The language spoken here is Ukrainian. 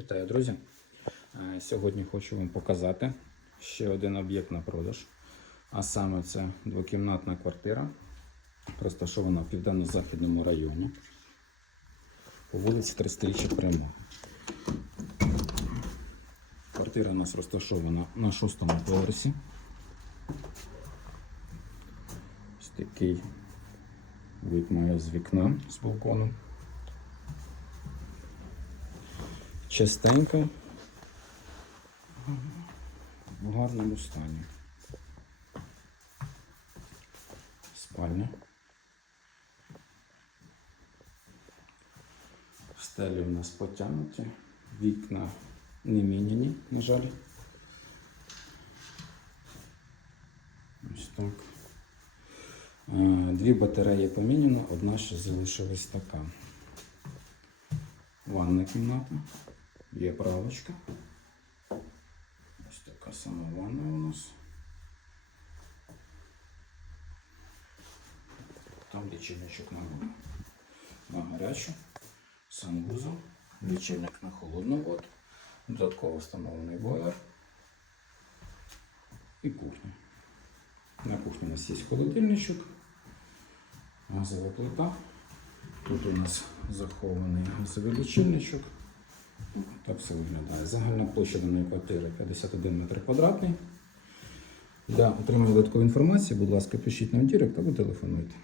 Вітаю, друзі! Е, Сьогодні хочу вам показати ще один об'єкт на продаж. А саме це двокімнатна квартира, розташована в південно-західному районі по вулиці 300 Прямо. Квартира у нас розташована на шостому поверсі. Ось такий вид має з вікна з балконом. Частенько в гарному стані. Спальня. Стелі у нас потягнуті, вікна не міняні, на жаль. Ось так. Дві батареї поміняно, одна ще залишилась така. Ванна кімната. Є правочка. Ось така сама ванна у нас. Там лічильничок на, на гарячу, санвузол, лічильник на холодну воду, додатково встановлений бойлер і кухня. На кухні у нас є холодильничок, газова плита. Тут у нас захований газовий лічильничок. Так все виглядає. Загальна площа даної квартири 51 метр квадратний. Для отримання додаткової інформації, будь ласка, пишіть нам в директ або телефонуйте.